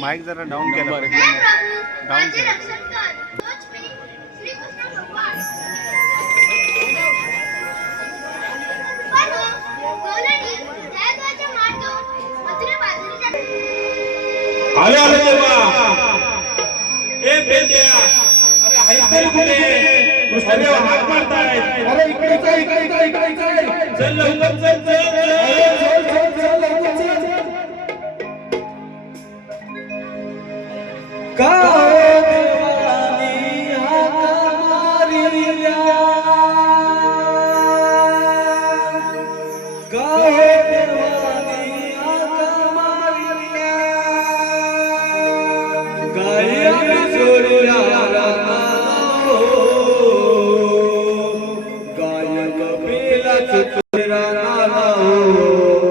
Mic जरा down केला पाहिजे. डाउन केला. आलो आलो देवा ए बेंद्या अरे हायतरी कुठे कृष्णदेव हाक मारतायत. अरे इकडे चल इकडे चल लवकर चल चल चल लवकर चल. का देवानी हाका मारिल्या का देवानी हाका मारिल्या गायक सोडल्या रानाला गायक पेला चुरानाला